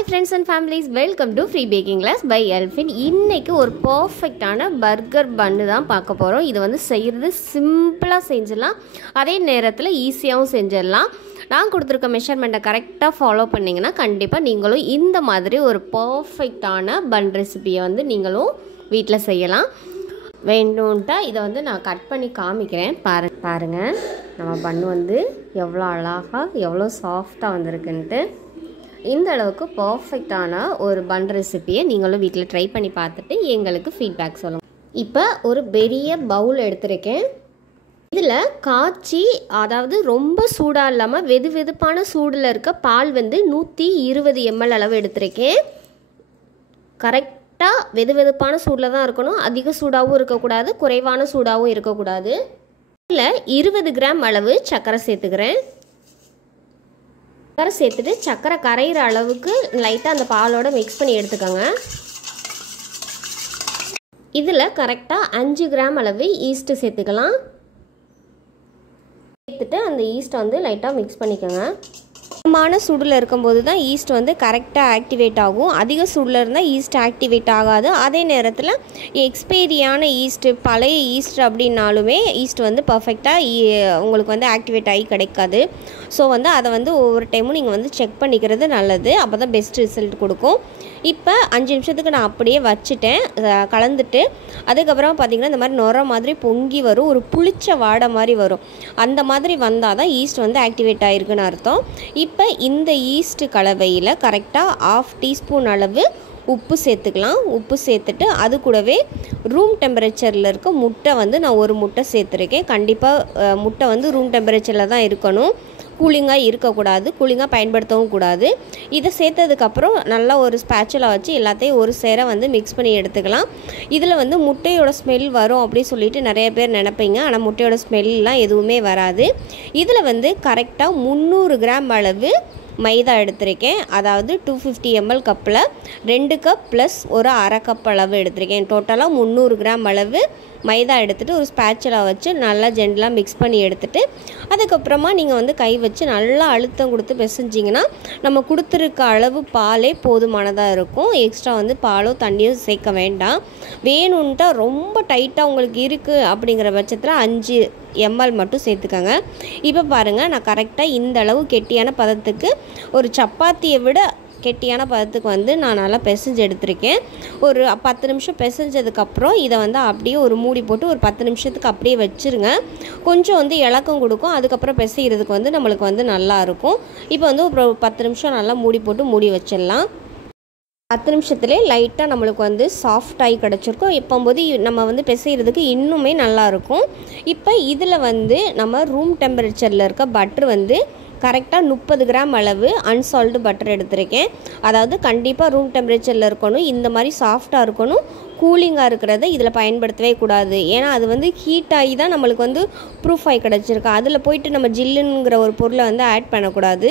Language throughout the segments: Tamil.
Hi friends and families, welcome to Free Baking Class by Elfin. இன்னைக்கு ஒரு பர்ஃபெக்ட்டான பர்கர் பன்னு தான் பார்க்க போகிறோம். இது வந்து செய்கிறது சிம்பிளாக செஞ்சிடலாம், அதே நேரத்தில் ஈஸியாகவும் செஞ்சிடலாம். நான் கொடுத்துருக்க மெஷர்மெண்ட்டை கரெக்டாக ஃபாலோ பண்ணிங்கன்னா கண்டிப்பாக நீங்களும் இந்த மாதிரி ஒரு பர்ஃபெக்டான பன் ரெசிபியை வந்து நீங்களும் வீட்டில் செய்யலாம். வேண்டும்ட்டா இதை வந்து நான் கட் பண்ணி காமிக்கிறேன். பாருங்கள் நம்ம பன் வந்து எவ்வளோ அழகாக எவ்வளோ சாஃப்டாக வந்திருக்குன்ட்டு. இந்த அளவுக்கு பர்ஃபெக்டான ஒரு பன் ரெசிப்பியை நீங்களும் வீட்டில் ட்ரை பண்ணி பார்த்துட்டு எங்களுக்கு ஃபீட்பேக் சொல்லுங்கள். இப்போ ஒரு பெரிய பவுல் எடுத்திருக்கேன். இதில் காய்ச்சி, அதாவது ரொம்ப சூடாக இல்லாமல் வெதுவெதுப்பான சூடில் இருக்க பால் வந்து 120 ml அளவு எடுத்திருக்கேன். கரெக்டாக வெதுவெதுப்பான சூடில் தான் இருக்கணும். அதிக சூடாகவும் இருக்கக்கூடாது, குறைவான சூடாகவும் இருக்கக்கூடாது. இதில் 20 கிராம் அளவு சர்க்கரை சேர்த்துக்கிறேன். சர்க்கரை சேர்த்துட்டு சர்க்கரை கரையிற அளவுக்கு லைட்டாக அந்த பாலோட மிக்ஸ் பண்ணி எடுத்துக்கோங்க. இதில் கரெக்டாக 5 கிராம் அளவு ஈஸ்ட்டு சேர்த்துக்கலாம். சேர்த்துட்டு அந்த ஈஸ்ட்டை வந்து லைட்டாக மிக்ஸ் பண்ணிக்கோங்க. மிதமான சூடில் இருக்கும்போது தான் ஈஸ்ட் வந்து கரெக்டாக ஆக்டிவேட் ஆகும். அதிக சூடில் இருந்தால் ஈஸ்ட் ஆக்டிவேட் ஆகாது. அதே நேரத்தில் எக்ஸ்பைரியான ஈஸ்ட்டு, பழைய ஈஸ்ட் அப்படின்னாலுமே ஈஸ்ட் வந்து பர்ஃபெக்டாக உங்களுக்கு வந்து ஆக்டிவேட் ஆகி கிடைக்காது. ஸோ வந்து அதை வந்து ஒவ்வொரு டைமும் நீங்கள் வந்து செக் பண்ணிக்கிறது நல்லது. அப்போ தான் பெஸ்ட் ரிசல்ட் கொடுக்கும். இப்போ 5 நிமிஷத்துக்கு நான் அப்படியே வச்சுட்டேன், கலந்துட்டு. அதுக்கப்புறம் பார்த்திங்கன்னா இந்த மாதிரி நுர மாதிரி பொங்கி வரும், ஒரு புளிச்ச வாடை மாதிரி வரும். அந்த மாதிரி வந்தால் தான் ஈஸ்ட் வந்து ஆக்டிவேட் ஆகிருக்குன்னு அர்த்தம். இப்போ இந்த ஈஸ்ட் கலவையில் கரெக்டாக 1/2 டீஸ்பூன் அளவு உப்பு சேர்த்துக்கலாம். உப்பு சேர்த்துட்டு அது கூடவே ரூம் டெம்பரேச்சரில் இருக்க முட்டை வந்து நான் ஒரு முட்டை சேர்த்துருக்கேன். கண்டிப்பாக முட்டை வந்து ரூம் டெம்பரேச்சரில் தான் இருக்கணும், கூலிங்காக இருக்கக்கூடாது, கூலிங்காக பயன்படுத்தவும் கூடாது. இதை சேர்த்ததுக்கப்புறம் நல்லா ஒரு ஸ்பேச்சுலா வச்சு எல்லாத்தையும் ஒரு சேர வந்து மிக்ஸ் பண்ணி எடுத்துக்கலாம். இதில் வந்து முட்டையோட ஸ்மெல் வரும் அப்படின்னு சொல்லிட்டு நிறைய பேர் நினைப்பீங்க. ஆனால் முட்டையோட ஸ்மெல்லாம் எதுவுமே வராது. இதில் வந்து கரெக்டாக 300 கிராம் அளவு மைதா எடுத்திருக்கேன். அதாவது 250 ml கப்பில் 2 கப் ப்ளஸ் ஒரு அரை கப் அளவு எடுத்திருக்கேன். டோட்டலாக 300 கிராம் அளவு மைதா எடுத்துகிட்டு ஒரு ஸ்பேச்சுலா வச்சு நல்லா ஜென்டலாக மிக்ஸ் பண்ணி எடுத்துகிட்டு, அதுக்கப்புறமா நீங்கள் வந்து கை வச்சு நல்லா அழுத்தம் கொடுத்து பிசைஞ்சிங்கன்னா நம்ம கொடுத்துருக்க அளவு பாலே போதுமானதாக இருக்கும். எக்ஸ்ட்ரா வந்து பாலோ தண்ணியோ சேர்க்க வேண்டாம். வேணும்ன்ட்டா ரொம்ப டைட்டாக உங்களுக்கு இருக்குது அப்படிங்கிற பட்சத்தில் 5 ml மட்டும் சேர்த்துக்கோங்க. இப்போ பாருங்கள், நான் கரெக்டாக இந்த அளவு கெட்டியான பதத்துக்கு, ஒரு சப்பாத்தியை விட கெட்டியான பதத்துக்கு வந்து நான் நல்லா பிசைஞ்சு எடுத்திருக்கேன். ஒரு 10 நிமிஷம் பிசைஞ்சதுக்கப்புறம் இதை வந்து அப்படியே ஒரு மூடி போட்டு ஒரு 10 நிமிஷத்துக்கு அப்படியே வச்சுருங்க. கொஞ்சம் வந்து இலக்கம் கொடுக்கும். அதுக்கப்புறம் பிசைகிறதுக்கு வந்து நம்மளுக்கு வந்து நல்லாயிருக்கும். இப்போ வந்து ஒரு 10 நிமிஷம் நல்லா மூடி போட்டு மூடி வச்சிடலாம். 10 நிமிஷத்துலேயே லைட்டாக நம்மளுக்கு வந்து சாஃப்டாகி கிடச்சிருக்கும். இப்போம்போது நம்ம வந்து பிசைகிறதுக்கு இன்னுமே நல்லாயிருக்கும். இப்போ இதில் வந்து நம்ம ரூம் டெம்பரேச்சரில் இருக்க பட்டர் வந்து கரெக்டாக 30 கிராம் அளவு அன்சால்டு பட்டர் எடுத்திருக்கேன். அதாவது கண்டிப்பாக ரூம் டெம்பரேச்சரில் இருக்கணும், இந்த மாதிரி சாஃப்டாக இருக்கணும். கூலிங்காக இருக்கிறத இதில் பயன்படுத்தவே கூடாது. ஏன்னா அது வந்து ஹீட் ஆகி தான் நம்மளுக்கு வந்து ப்ரூஃப் ஆகி கிடச்சிருக்கு. அதில் போயிட்டு நம்ம ஜில்லுங்கிற ஒரு பொருளை வந்து ஆட் பண்ணக்கூடாது.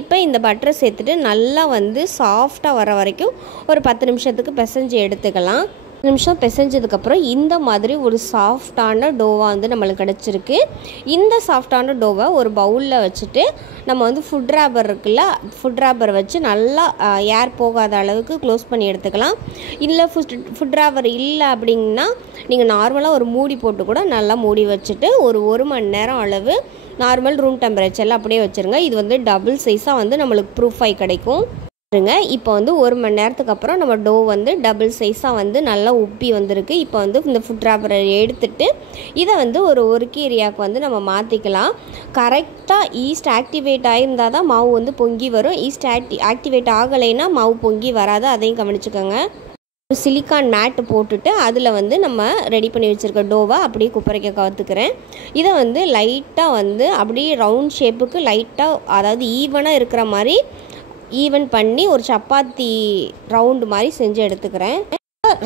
இப்போ இந்த பட்டரை சேர்த்துட்டு நல்லா வந்து சாஃப்டாக வர வரைக்கும் ஒரு 10 நிமிஷத்துக்கு பிசைஞ்சு எடுத்துக்கலாம். 10 நிமிஷம் பிசைஞ்சதுக்கப்புறம் இந்த மாதிரி ஒரு சாஃப்டான டோவாக வந்து நம்மளுக்கு கிடச்சிருக்கு. இந்த சாஃப்டான டோவை ஒரு பவுலில் வச்சுட்டு நம்ம வந்து ஃபுட் ரேப்பர் இருக்குல்ல, ஃபுட் ரேப்பர் வச்சு நல்லா ஏர் போகாத அளவுக்கு க்ளோஸ் பண்ணி எடுத்துக்கலாம். இல்லை ஃபுட் ரேப்பர் இல்லை அப்படின்னா நீங்கள் நார்மலாக ஒரு மூடி போட்டு கூட நல்லா மூடி வச்சுட்டு ஒரு மணி நேரம் அளவு நார்மல் ரூம் டெம்பரேச்சரில் அப்படியே வச்சுருங்க. இது வந்து டபுள் சைஸாக வந்து நம்மளுக்கு ப்ரூஃப் ஆகி கிடைக்கும். இப்போ வந்து 1 மணி நேரத்துக்கு அப்புறம் நம்ம டோ வந்து டபுள் சைஸாக வந்து நல்லா உப்பி வந்திருக்கு. இப்போ வந்து இந்த ஃபுட் ரேப்பரை எடுத்துட்டு இதை வந்து ஒரு ஏரியாவுக்கு வந்து நம்ம மாற்றிக்கலாம். கரெக்டாக ஈஸ்ட் ஆக்டிவேட் ஆகியிருந்தால் தான் மாவு வந்து பொங்கி வரும். ஈஸ்ட் ஆக்டிவேட் ஆகலைன்னா மாவு பொங்கி வராது, அதையும் கவனிச்சுக்கோங்க. ஒரு சிலிக்கான் மேட்டு போட்டுட்டு அதில் வந்து நம்ம ரெடி பண்ணி வச்சுருக்க டோவை அப்படியே குப்பரைக்க கவுத்துக்கிறேன். இதை வந்து லைட்டாக வந்து அப்படியே ரவுண்ட் ஷேப்புக்கு லைட்டாக, அதாவது ஈவனாக இருக்கிற மாதிரி ஈவன் பண்ணி ஒரு சப்பாத்தி ரவுண்டு மாதிரி செஞ்சு எடுத்துக்கிறேன்.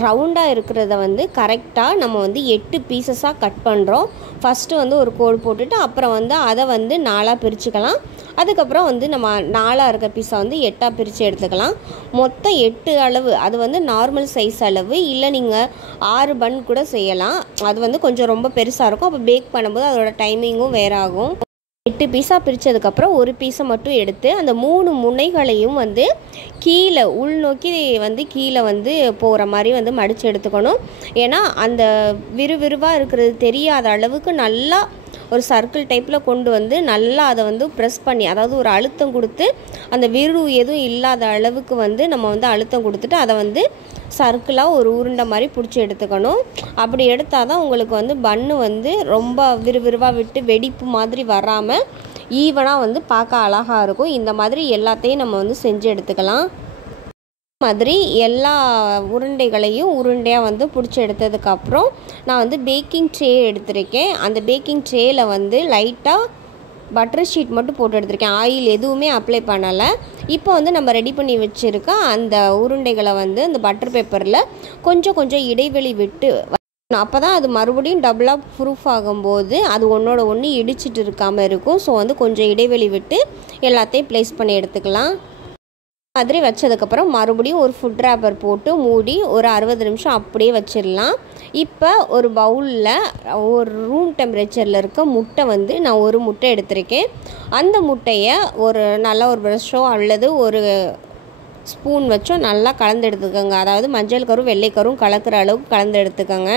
ரவுண்டாக இருக்கிறத வந்து கரெக்டாக நம்ம வந்து 8 பீசஸாக கட் பண்ணுறோம். ஃபஸ்ட்டு வந்து ஒரு கோடு போட்டுட்டு அப்புறம் வந்து அதை வந்து 4ஆக பிரிச்சுக்கலாம். அதுக்கப்புறம் வந்து நம்ம 4ஆக இருக்க பீஸை வந்து 8ஆக பிரித்து எடுத்துக்கலாம். மொத்தம் 8 அளவு, அது வந்து நார்மல் சைஸ் அளவு. இல்லை நீங்கள் 6 பன் கூட செய்யலாம். அது வந்து கொஞ்சம் ரொம்ப பெருசாக இருக்கும். அப்போ பேக் பண்ணும்போது அதோட டைமிங்கும் வேறு ஆகும். 8 பீஸாக பிரித்ததுக்கப்புறம் ஒரு பீஸை மட்டும் எடுத்து அந்த 3 முனைகளையும் வந்து கீழே உள்நோக்கி வந்து கீழே வந்து போகிற மாதிரி வந்து மடித்து எடுத்துக்கணும். ஏன்னா அந்த விறுவிறுவாக இருக்கிறது தெரியாத அளவுக்கு நல்லா ஒரு சர்க்கிள் டைப்பில் கொண்டு வந்து நல்லா அதை வந்து ப்ரெஸ் பண்ணி, அதாவது ஒரு அழுத்தம் கொடுத்து அந்த விறு எதுவும் இல்லாத அளவுக்கு வந்து நம்ம வந்து அழுத்தம் கொடுத்துட்டு அதை வந்து சர்க்கிளாக ஒரு உருண்டை மாதிரி பிடிச்சி எடுத்துக்கணும். அப்படி எடுத்தால் தான் உங்களுக்கு வந்து பன்னு வந்து ரொம்ப விறுவிறுவாக விட்டு வெடிப்பு மாதிரி வராமல் ஈவனாக வந்து பார்க்க அழகாக இருக்கும். இந்த மாதிரி எல்லாத்தையும் நம்ம வந்து செஞ்சு எடுத்துக்கலாம். மாதிரி எல்லா உருண்டைகளையும் உருண்டையாக வந்து பிடிச்சி எடுத்ததுக்கப்புறம் நான் வந்து பேக்கிங் ட்ரே எடுத்திருக்கேன். அந்த பேக்கிங் ட்ரேயில் வந்து லைட்டாக பட்டர் ஷீட் மட்டும் போட்டு எடுத்திருக்கேன். ஆயில் எதுவுமே அப்ளை பண்ணலை. இப்போ வந்து நம்ம ரெடி பண்ணி வச்சுருக்க அந்த உருண்டைகளை வந்து அந்த பட்டர் பேப்பரில் கொஞ்சம் கொஞ்சம் இடைவெளி விட்டு, அப்போ தான் அது மறுபடியும் டபுளாக ப்ரூஃப் ஆகும்போது அது ஒன்றோட ஒன்று இடிச்சிட்டு இருக்காமல் இருக்கும். ஸோ வந்து கொஞ்சம் இடைவெளி விட்டு எல்லாத்தையும் ப்ளேஸ் பண்ணி எடுத்துக்கலாம். மாதிரி வச்சதுக்கப்புறம் மறுபடியும் ஒரு ஃபுட் ரேப்பர் போட்டு மூடி ஒரு 60 நிமிஷம் அப்படியே வச்சிடலாம். இப்போ ஒரு பவுலில் ஒரு ரூம் டெம்பரேச்சரில் இருக்க முட்டை வந்து நான் ஒரு முட்டை எடுத்திருக்கேன். அந்த முட்டையை ஒரு நல்ல ஒரு ப்ரஷ்ஷோ அல்லது ஒரு ஸ்பூன் வச்சோ நல்லா கலந்து எடுத்துக்கோங்க. அதாவது மஞ்சள் கரும் வெள்ளை கரும் கலக்கிற அளவுக்கு கலந்து எடுத்துக்கோங்க.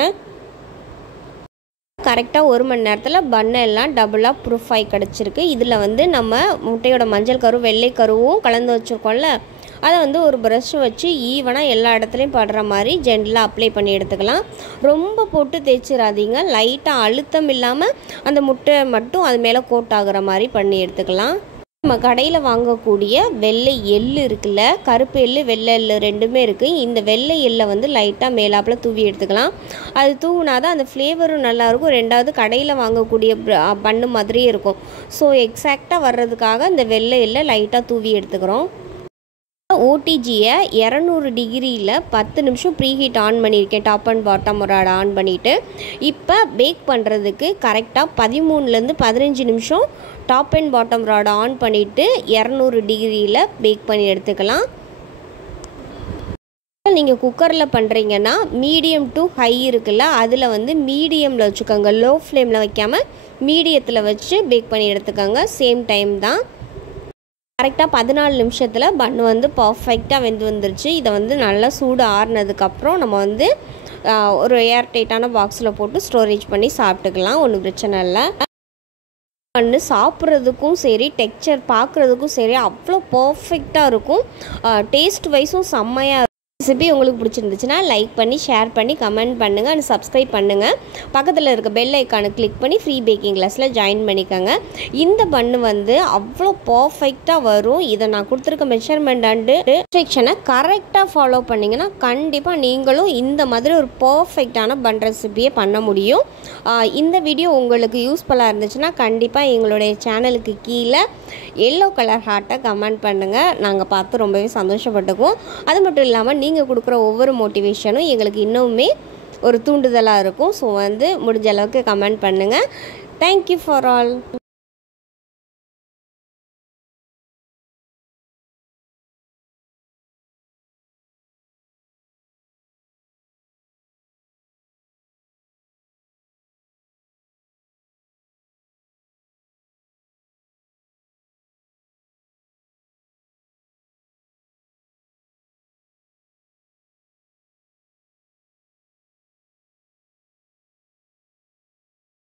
கரெக்டாக 1 மணி நேரத்தில் பன்னெல்லாம் டபுளாக ப்ரூஃப் ஆகி கிடச்சிருக்கு. இதில் வந்து நம்ம முட்டையோட மஞ்சள் கரு வெள்ளை கருவும் கலந்து வச்சுருக்கோம்ல, அதை வந்து ஒரு ப்ரஷ் வச்சு ஈவனாக எல்லா இடத்துலையும் படுற மாதிரி ஜென்டலாக அப்ளை பண்ணி எடுத்துக்கலாம். ரொம்ப போட்டு தேய்ச்சிடாதீங்க. லைட்டாக அழுத்தம் இல்லாமல் அந்த முட்டை மட்டும் அது மேலே கோட் ஆகுற மாதிரி பண்ணி எடுத்துக்கலாம். நம்ம கடையில் வாங்கக்கூடிய வெள்ளை எள்ளு இருக்குல்ல, கருப்பு எள்ளு வெள்ளை எள்ளு ரெண்டுமே இருக்குது. இந்த வெள்ளை எள்ளை வந்து லைட்டாக மேலாப்பில் தூவி எடுத்துக்கலாம். அது தூவினா தான் அந்த ஃப்ளேவரும் நல்லாயிருக்கும். ரெண்டாவது கடையில் வாங்கக்கூடிய பண்ணு மாதிரியே இருக்கும். ஸோ எக்ஸாக்டாக வர்றதுக்காக இந்த வெள்ளை எள்ளை லைட்டாக தூவி எடுத்துக்கிறோம். ஓடிஜியை 200 டிகிரியில் 10 நிமிஷம் ப்ரீஹீட் ஆன் பண்ணியிருக்கேன். டாப் அண்ட் பாட்டம் ஒரு ஆன் பண்ணிவிட்டு இப்போ பேக் பண்ணுறதுக்கு கரெக்டாக 13லேருந்து 15 நிமிஷம் top and bottom rod on பண்ணிவிட்டு 200 டிகிரியில் பேக் பண்ணி எடுத்துக்கலாம். நீங்கள் குக்கரில் பண்ணுறீங்கன்னா மீடியம் டு ஹை இருக்குல்ல, அதில் வந்து மீடியமில் வச்சுக்கோங்க. லோ ஃப்ளேமில் வைக்காமல் மீடியத்தில் வச்சு பேக் பண்ணி எடுத்துக்கோங்க. சேம் டைம் தான். கரெக்டாக 14 நிமிஷத்தில் பன்னு வந்து பர்ஃபெக்டாக வெந்து வந்துருச்சு. இதை வந்து நல்லா சூடு ஆறுனதுக்கப்புறம் நம்ம வந்து ஒரு ஏர் டைட்டான பாக்ஸில் போட்டு ஸ்டோரேஜ் பண்ணி சாப்பிட்டுக்கலாம். ஒன்றும் பிரச்சனை இல்லை. பன்னு சாப்பிட்றதுக்கும் சரி, டெக்ஸ்சர் பார்க்குறதுக்கும் சரி அவ்வளோ பர்ஃபெக்டாக இருக்கும். டேஸ்ட் வைஸும் செம்மையாக இருக்கும். ரெசிபி உங்களுக்கு பிடிச்சிருந்துச்சுன்னா லைக் பண்ணி ஷேர் பண்ணி கமெண்ட் பண்ணுங்கள் அண்ட் சப்ஸ்கிரைப் பண்ணுங்கள். பக்கத்தில் இருக்க பெல் ஐக்கானை கிளிக் பண்ணி ஃப்ரீ பேக்கிங் கிளாஸில் ஜாயின் பண்ணிக்கோங்க. இந்த பன்னு வந்து அவ்வளோ பர்ஃபெக்டாக வரும். இதை நான் கொடுத்துருக்க மெஷர்மெண்ட் அண்டு இன்ஸ்ட்ரக்ஷனை கரெக்டாக ஃபாலோ பண்ணிங்கன்னா கண்டிப்பாக நீங்களும் இந்த மாதிரி ஒரு பர்ஃபெக்டான பன் ரெசிபியை பண்ண முடியும். இந்த வீடியோ உங்களுக்கு யூஸ்ஃபுல்லாக இருந்துச்சுன்னா கண்டிப்பாக எங்களுடைய சேனலுக்கு கீழே எல்லோ கலர் ஹார்ட்டை கமெண்ட் பண்ணுங்கள். நாங்கள் பார்த்து ரொம்பவே சந்தோஷப்பட்டுக்குவோம். அது மட்டும் இல்லாமல் நீங்கள் கொடுக்குற ஒவ்வொரு மோட்டிவேஷனும் எங்களுக்கு இன்னுமே ஒரு தூண்டுதலாக இருக்கும். ஸோ வந்து முடிஞ்ச அளவுக்கு கமெண்ட் பண்ணுங்கள். Thank you for all.